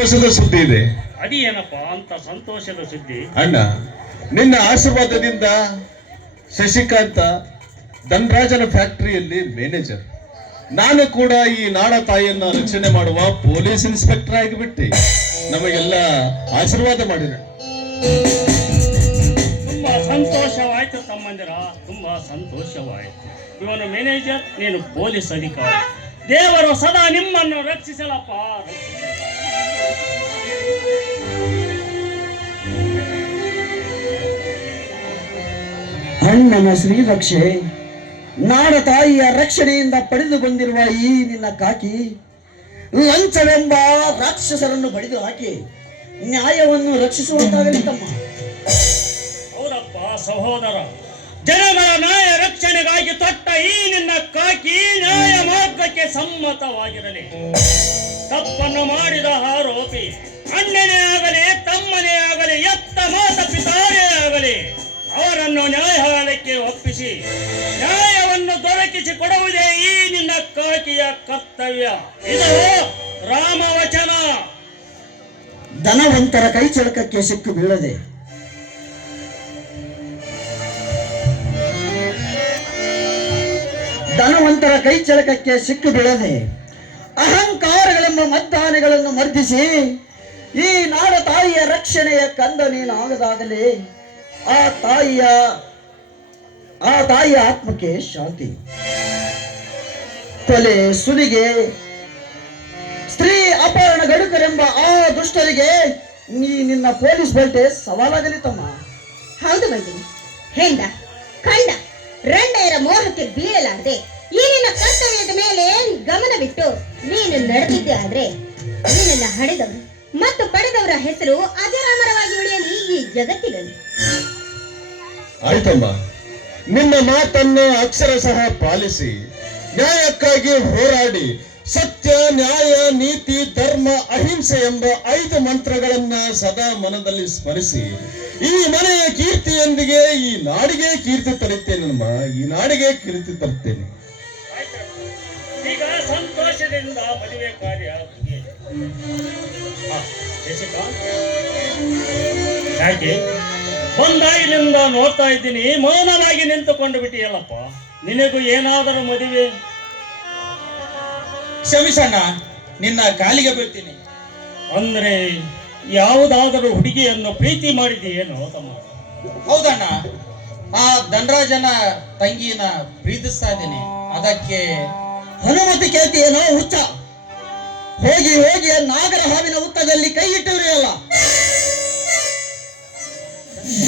ಸಂತೋಷದ ಸುದ್ದಿ ಇದೆ. ಅದೇನಪ್ಪ ಅಂತ ಸಂತೋಷದ ಸುದ್ದಿ? ಅಣ್ಣ, ನಿನ್ನ ಆಶೀರ್ವಾದದಿಂದ ಶಶಿಕಾಂತ ಧನರಾಜನ ಫ್ಯಾಕ್ಟರಿಯಲ್ಲಿ ಮ್ಯಾನೇಜರ್, ನಾನು ಕೂಡ ಈ ನಾಡ ತಾಯಿಯನ್ನ ರಕ್ಷಣೆ ಮಾಡುವ ಪೊಲೀಸ್ ಇನ್ಸ್ಪೆಕ್ಟರ್ ಆಗಿಬಿಟ್ಟೆ. ನಮಗೆಲ್ಲ ಆಶೀರ್ವಾದ ಮಾಡಿದ. ತುಂಬಾ ಸಂತೋಷವಾಯ್ತು ತಮ್ಮಂದಿರ, ತುಂಬಾ ಸಂತೋಷವಾಯ್ತು. ಇವನು ಮ್ಯಾನೇಜರ್, ನೀನು ಪೊಲೀಸ್ ಅಧಿಕಾರಿ. ದೇವರು ಸದಾ ನಿಮ್ಮನ್ನು ರಕ್ಷಿಸಲಪ್ಪ. ಅಣ್ಣನ ಶ್ರೀರಕ್ಷೆ, ನಾಡ ತಾಯಿಯ ರಕ್ಷಣೆಯಿಂದ ಪಡೆದು ಬಂದಿರುವ ಈ ನಿನ್ನ ಕಾಕಿ ಲಂಚವೆಂಬ ರಾಕ್ಷಸರನ್ನು ಬಡಿದು ಹಾಕಿ ನ್ಯಾಯವನ್ನು ರಕ್ಷಿಸುವಂತಾಗಲಿ ತಮ್ಮ. ಹೌದಪ್ಪ ಸಹೋದರ, ಜನಗಳ ನ್ಯಾಯ ರಕ್ಷಣೆಗಾಗಿ ತೊಟ್ಟ ಈ ನಿನ್ನ ಕಾಕಿ ನ್ಯಾಯ ಮಾರ್ಗಕ್ಕೆ ಸಮ್ಮತವಾಗಿರಲಿ. ತಪ್ಪನ್ನು ಮಾಡಿದ ಆರೋಪಿ ಅಣ್ಣನೇ ಆಗಲಿ ತಮ್ಮನೇ ಆಗಲಿ ಎತ್ತ ಮಾತ ಪಿತಾರೇ ಆಗಲಿ ಅವರನ್ನು ನ್ಯಾಯಾಲಯಕ್ಕೆ ಒಪ್ಪಿಸಿ ನ್ಯಾಯವನ್ನು ದೊರಕಿಸಿ ಕೊಡುವುದೇ ಈ ನಿನ್ನ ಕಾಕಿಯ ಕರ್ತವ್ಯ. ಇದು ರಾಮವಚನ. ಧನವಂತರ ಕೈಚಳಕಕ್ಕೆ ಸಿಕ್ಕು ಬೀಳದೆ ಅಹಂಕಾರಗಳೆಂಬ ಮದ್ದಾನೆಗಳನ್ನು ಮರ್ದಿಸಿ ಈ ನಾಡ ತಾಯಿಯ ರಕ್ಷಣೆಯ ಕಂದ ನೀನಾಗದಾಗಲೇ ಆ ತಾಯಿಯ ಆತ್ಮಕ್ಕೆ ಶಾಂತಿ. ಕೊಲೆ, ಸುಲಿಗೆ, ಸ್ತ್ರೀ ಅಪಹರಣ ಗಡುಕರೆಂಬ ಆ ದುಷ್ಟರಿಗೆ ನಿನ್ನ ಪೊಲೀಸ್ ಬೇಟೆ ಸವಾಲಾಗಲಿ ತಮ್ಮ. ಹೌದು ಮೈದಿನಿ, ಹೆಂಡ ಕಂಡ ರಂಡೆಯರ ಮೋಹಕ್ಕೆ ಬೀಳಲಾರದೆ ಈ ನಿನ್ನ ಕರ್ತವ್ಯದ ಮೇಲೆ ಗಮನವಿಟ್ಟು ನೀನು ನಡೆದಿದ್ದೆ ಆದ್ರೆ ನಿನ್ನನ್ನು ಹಡೆದವರು ಮತ್ತು ಪಡೆದವರ ಹೆಸರು ಅಜರಾಮರವಾಗಿ ಉಳಿಯಲಿ ಈ ಜಗತ್ತಿನಲ್ಲಿ. ಆಯ್ತಮ್ಮ, ನಿನ್ನ ಮಾತನ್ನು ಅಕ್ಷರಶಃ ಪಾಲಿಸಿ ನ್ಯಾಯಕ್ಕಾಗಿ ಹೋರಾಡಿ ಸತ್ಯ, ನ್ಯಾಯ, ನೀತಿ, ಧರ್ಮ, ಅಹಿಂಸೆ ಎಂಬ 5 ಮಂತ್ರಗಳನ್ನ ಸದಾ ಮನದಲ್ಲಿ ಸ್ಮರಿಸಿ ಈ ಮನೆಯ ಕೀರ್ತಿಯೊಂದಿಗೆ ಈ ನಾಡಿಗೆ ಕೀರ್ತಿ ತರುತ್ತೇನಮ್ಮ, ಈ ನಾಡಿಗೆ ಕೀರ್ತಿ ತರುತ್ತೇನೆ. ಈಗ ಸಂತೋಷದಿಂದ ಮದುವೆ ಕಾರ್ಯ ಯಾಕೆ ಬಂದಾಗಿನಿಂದ ನೋಡ್ತಾ ಇದ್ದೀನಿ, ಮೌನವಾಗಿ ನಿಂತುಕೊಂಡು ಬಿಟ್ಟಿಯಲ್ಲಪ್ಪ. ನಿನಗೂ ಏನಾದರೂ ಮದುವೆ? ಕ್ಷಮಿಸಣ್ಣ, ನಿನ್ನ ಕಾಲಿಗೆ ಬೀಳ್ತೀನಿ. ಅಂದ್ರೆ ಯಾವುದಾದರೂ ಹುಡುಗಿಯನ್ನು ಪ್ರೀತಿ ಮಾಡಿದೆಯೇನೋ ತಮ್ಮ? ಹೌದಣ್ಣ, ಆ ಧನರಾಜನ ತಂಗಿನ ಪ್ರೀತಿಸ್ತಾ ಇದ್ದೀನಿ. ಅದಕ್ಕೆ ಅನುಮತಿ ಕೇಳ್ತೀಯೇನೋ ಹುಚ್ಚ? ಹೋಗಿ ಹೋಗಿ ನಾಗರ ಹಾವಿನ ಉತ್ತದಲ್ಲಿ ಕೈ ಇಟ್ಟವ್ರಿ ಅಲ್ಲ.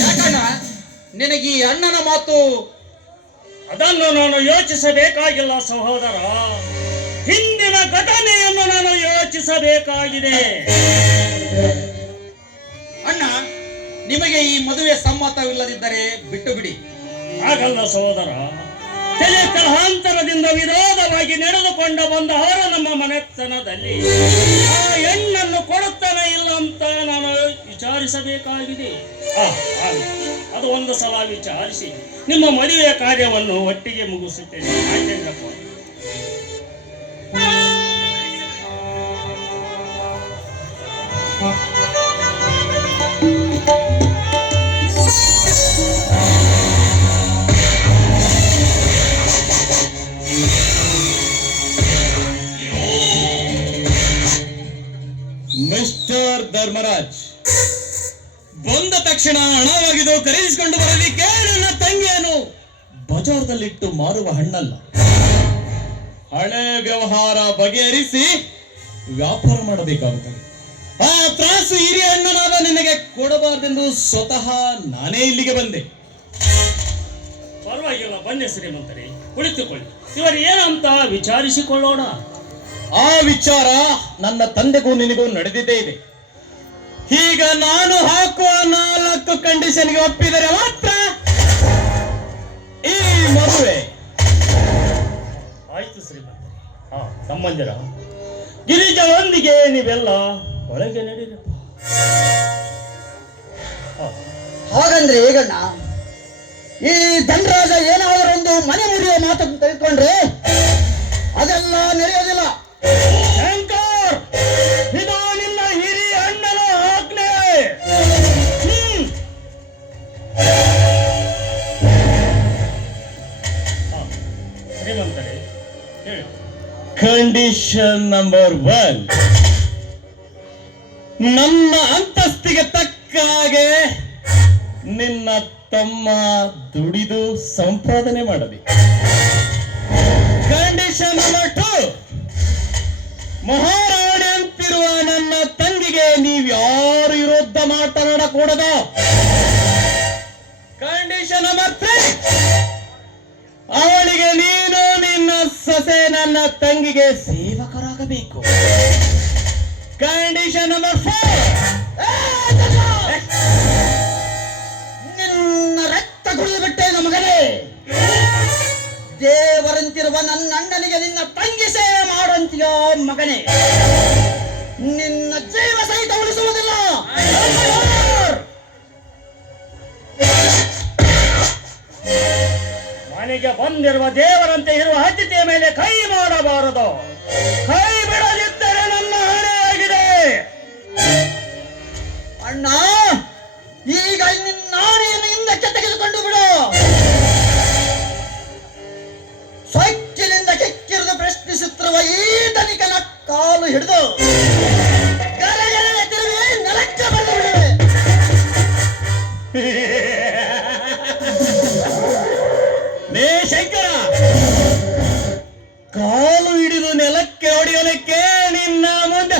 ಯಾಕಣ್ಣ ನಿನಗೆ ಈ ಅಣ್ಣನ ಮಾತು? ಅದನ್ನು ನಾನು ಯೋಚಿಸಬೇಕಾಗಿಲ್ಲ ಸಹೋದರ, ಹಿಂದಿನ ಘಟನೆಯನ್ನು ನಾನು ಯೋಚಿಸಬೇಕಾಗಿದೆ. ಅಣ್ಣ, ನಿಮಗೆ ಈ ಮದುವೆ ಸಮ್ಮತವಿಲ್ಲದಿದ್ದರೆ ಬಿಟ್ಟು ಬಿಡಿ. ಹಾಗಲ್ಲ ಸಹೋದರ, ತಲೆ ತಲಾಂತರದಿಂದ ವಿರೋಧವಾಗಿ ನಡೆದುಕೊಂಡು ಬಂದ ಅವರು ನಮ್ಮ ಮನೆತನದಲ್ಲಿ ಆ ಹೆಣ್ಣನ್ನು ಕೊಡುತ್ತಾನೆ ಇಲ್ಲ ಅಂತ ನಾನು ವಿಚಾರಿಸಬೇಕಾಗಿದೆ. ಅದು ಒಂದು ಸಲ ವಿಚಾರಿಸಿ ನಿಮ್ಮ ಮದುವೆಯ ಕಾರ್ಯವನ್ನು ಒಟ್ಟಿಗೆ ಮುಗಿಸುತ್ತೇನೆ. ಆಯ್ತೇನಪ್ಪ? ಮಿಸ್ಟರ್ ಧರ್ಮರಾಜ್, ಬಂದ ತಕ್ಷಣ ಹಣವಾಗಿದ್ದು ಖರೀದಿಸಿಕೊಂಡು ಬರಲಿಕ್ಕೆ ನನ್ನ ತಂಗಿಯನ್ನು ಬಜಾರ್ದಲ್ಲಿಟ್ಟು ಮಾರುವ ಹಣ್ಣಲ್ಲ. ಹಳೆ ವ್ಯವಹಾರ ಬಗೆಹರಿಸಿ ವ್ಯಾಪಾರ ಮಾಡಬೇಕಾಗುತ್ತದೆ. ಆ ತ್ರಾಸು ಹಿರಿಯ ಹಣ್ಣನಾದ ನಿನಗೆ ಕೊಡಬಾರದೆಂದು ಸ್ವತಃ ನಾನೇ ಇಲ್ಲಿಗೆ ಬಂದೆ. ಪರವಾಗಿಲ್ಲ, ಬನ್ನಿ ಶ್ರೀಮಂತರೇ, ಕುಳಿತುಕೊಳ್ಳಿ. ಇವರು ಏನಂತ ವಿಚಾರಿಸಿಕೊಳ್ಳೋಣ. ಆ ವಿಚಾರ ನನ್ನ ತಂದೆಗೂ ನಿನಗೂ ನಡೆದಿದ್ದೇ ಇದೆ. ಈಗ ನಾನು ಹಾಕುವ 4 ಕಂಡೀಷನ್ಗೆ ಒಪ್ಪಿದರೆ ಮಾತ್ರ ಈ ಮದುವೆ. ಆಯ್ತು ಶ್ರೀಮಂತರೇ. ಸಂಬಂಧಿರ ಗಿರಿಜನೊಂದಿಗೆ ನೀವೆಲ್ಲ ಒಳಗೆ ನಡೀರಪ್ಪ. ಹಾಗಂದ್ರೆ ಹೇಗಣ್ಣ, ಈ ಧನರಾಜ ಏನಾದರೂ ಒಂದು ಮನೆ ಮುರಿಯೋ ಮಾತನ್ನು ತೆಗೆದುಕೊಂಡ್ರೆ ಅದೆಲ್ಲ ನಡೆಯೋದಿಲ್ಲ. ಶಂಕರ್, ಇದು ನಿನ್ನ ಹಿರಿಯ ಕಂಡೀಷನ್ ನಂಬರ್ 1, ನನ್ನ ಅಂತಸ್ತಿಗೆ ತಕ್ಕ ಹಾಗೆ ನಿನ್ನ ತಮ್ಮ ದುಡಿದು ಸಂಪಾದನೆ ಮಾಡಬೇಕು. ಕಂಡೀಷನ್ ನಂಬರ್ 2, ಮಹಾರಾಣಿ ಅಂತಿರುವ ನನ್ನ ತಂಗಿಗೆ ನೀವ್ಯಾರು ವಿರುದ್ಧ ಮಾತನಾಡಕೂಡದು. ಕಂಡೀಷನ್ ನಂಬರ್ 3, ಅವಳಿಗೆ ನೀನು ನಿನ್ನ ಸೊಸೆ ನನ್ನ ತಂಗಿಗೆ ಸೇವಕರಾಗಬೇಕು. ಕಂಡೀಷನ್ ನಂಬರ್ 4, ನಿನ್ನ ರಕ್ತ ಕುಡಿದುಬಿಟ್ಟೇನು ಮಗನೇ? ದೇವರಂತಿರುವ ನನ್ನ ಅಣ್ಣನಿಗೆ ನಿನ್ನ ತಂಗಿ ಸೇವೆ ಮಾಡುವಂತೀಯ ಮಗನೇ? ನಿನ್ನ ಜೀವ ಸಹಿತ ಉಳಿಸುವುದಿಲ್ಲ. ಮನೆಗೆ ಬಂದಿರುವ ದೇವರಂತೆ ಇರುವ ಅತಿಥಿಯ ಮೇಲೆ ಕೈ ಮಾಡಬಾರದು. ಕೈ ಬಿಡದಿದ್ದರೆ ನನ್ನ ಹಣೆಯಾಗಿದೆ. ಅಣ್ಣ, ಈಗ ನಿನ್ನ ಆಣೆಯನ್ನು ಹಿಂದಕ್ಕೆ ತೆಗೆದುಕೊಂಡು ಬಿಡು. ಸೊಕ್ಕಿನಿಂದ ಕೆಕ್ಕಿರಿದು ಪ್ರಶ್ನಿಸುತ್ತಿರುವ ಈ ಧನಿಕನ ಕಾಲು ಹಿಡಿದು ಗರಗರೆ ತಿರುಗಿ ನೆಲಕ್ಕೆ ಬಂದು ಬಿಡುವೆ. ಲೇ ಶಂಕರ, ಕಾಲು ಹಿಡಿದು ನೆಲಕ್ಕೆ ಹೊಡೆಯಲಿಕ್ಕೆ ನಿನ್ನ ಮುಂದೆ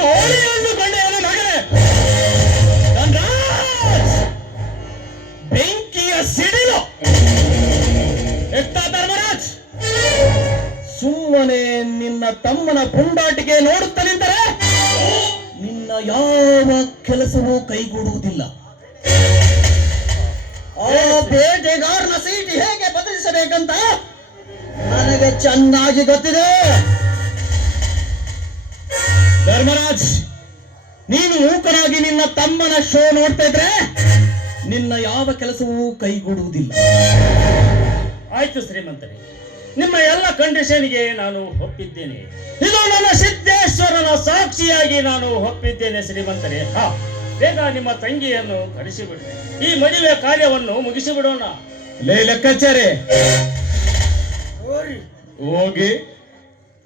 ಕೋಳಿಯನ್ನು ಕೊಂಡೆಯನು ಮಗನೇ. ಧನ್ರಾಜ್, ಬೆಂಕಿಯ ಸಿಡಿಲು ಎತ್ತ ಧರ್ಮರಾಜ್. ಸುಮ್ಮನೆ ನಿನ್ನ ತಮ್ಮನ ಪುಂಡಾಟಿಕೆ ನೋಡುತ್ತಾ ನಿಂತರೆ ನಿನ್ನ ಯಾವ ಕೆಲಸವೂ ಕೈಗೂಡುವುದಿಲ್ಲ. ಆ ಬೇಟೆಗಾರನ ಸೀಟಿ ಹೇಗೆ ಬದಲಿಸಬೇಕಂತ ನನಗೆ ಚೆನ್ನಾಗಿ ಗೊತ್ತಿದೆ. ಧರ್ಮರಾಜ್, ನೀನು ಮೂಕನಾಗಿ ನಿನ್ನ ತಮ್ಮನ ಶೋ ನೋಡ್ತಾ ಇದ್ರೆ ನಿನ್ನ ಯಾವ ಕೆಲಸವೂ ಕೈಗೂಡುವುದಿಲ್ಲ. ಆಯ್ತು ಶ್ರೀಮಂತರೇ, ನಿಮ್ಮ ಎಲ್ಲ ಕಂಡೀಷನ್ಗೆ ನಾನು ಒಪ್ಪಿದ್ದೇನೆ. ಇದು ನನ್ನ ಸಿದ್ದೇಶ್ವರನ ಸಾಕ್ಷಿಯಾಗಿ ನಾನು ಒಪ್ಪಿದ್ದೇನೆ ಶ್ರೀಮಂತರೇ. ಬೇಗ ನಿಮ್ಮ ತಂಗಿಯನ್ನು ಕರೆಸಿಬಿಡಿ. ಈ ಮದುವೆ ಕಾರ್ಯವನ್ನು ಮುಗಿಸಿಬಿಡೋಣ. ಲೇ ಲೆಕ್ಕಾಚಾರಿ, ಹೋಗಿ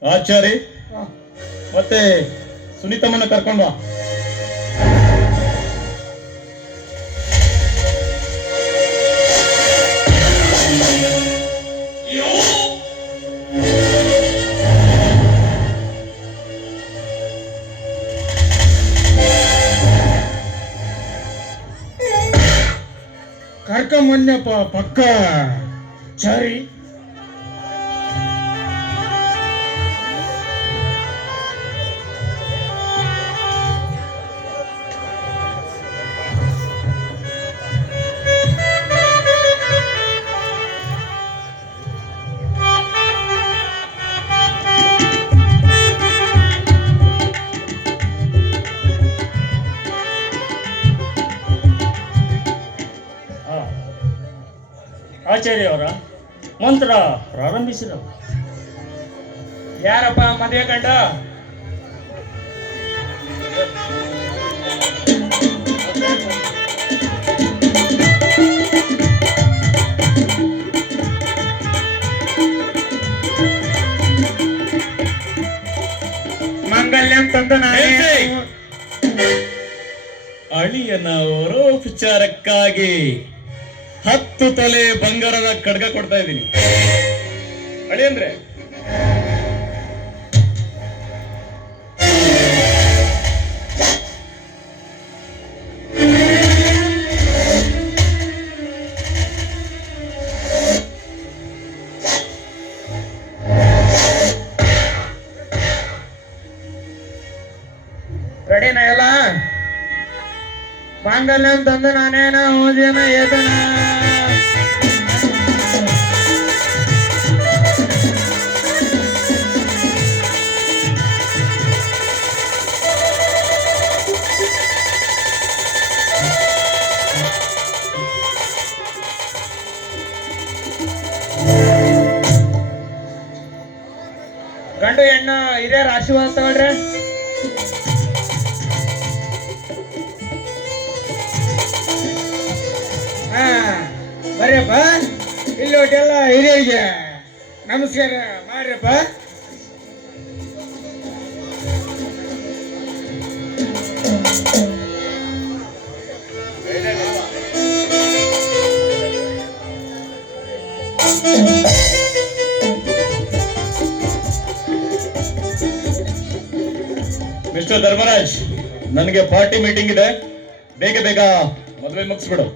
ಆಚಾರಿ ಮತ್ತೆ ಸುನೀತಮ್ಮನ ಕರ್ಕೊಂಡು ಬಾ. ಕರ್ಕೊಂಬನ್ಯಪ್ಪ ಪಕ್ಕ ಚಾರಿ. ಆಚಾರ್ಯವರ ಮಂತ್ರ ಪ್ರಾರಂಭಿಸಿದವು. ಯಾರಪ್ಪ ಮದುವೆ ಗಂಡ? ಮಂಗಲ್ಯಂ ತಂದು ಅಳಿಯನ ವರೋಪಚಾರಕ್ಕಾಗಿ 10 ತೊಲೆ ಬಂಗಾರದ ಖಡ್ಗ ಕೊಡ್ತಾ ಇದ್ದೀನಿ. ಅಳಿಯಂದ್ರೆ ರೆಡಿನ ಎಲ್ಲ? ಮಾಂಗಲ್ಯಂ ತಂದು ನಾನೇನ ಹೋದೇನ ಏತನ ಗಂಡು ಹೆಣ್ಣು ಹಿರಿಯರ ಆಶೀರ್ವಾದ ತಗೊಳ್ರಿ. ಬರ್ರಿಯಪ್ಪ, ಇಲ್ಲಿ ಒಟ್ಟೆಲ್ಲ ಹಿರಿಯರಿಗೆ ನಮಸ್ಕಾರ ಮಾಡ್ರಿಯಪ್ಪ. ಮಿಸ್ಟರ್ ಧರ್ಮರಾಜ್, ನನಗೆ ಪಾರ್ಟಿ ಮೀಟಿಂಗ್ ಇದೆ, ಬೇಗ ಬೇಗ ಮದುವೆ ಮುಗಿಸ್ಬಿಡು.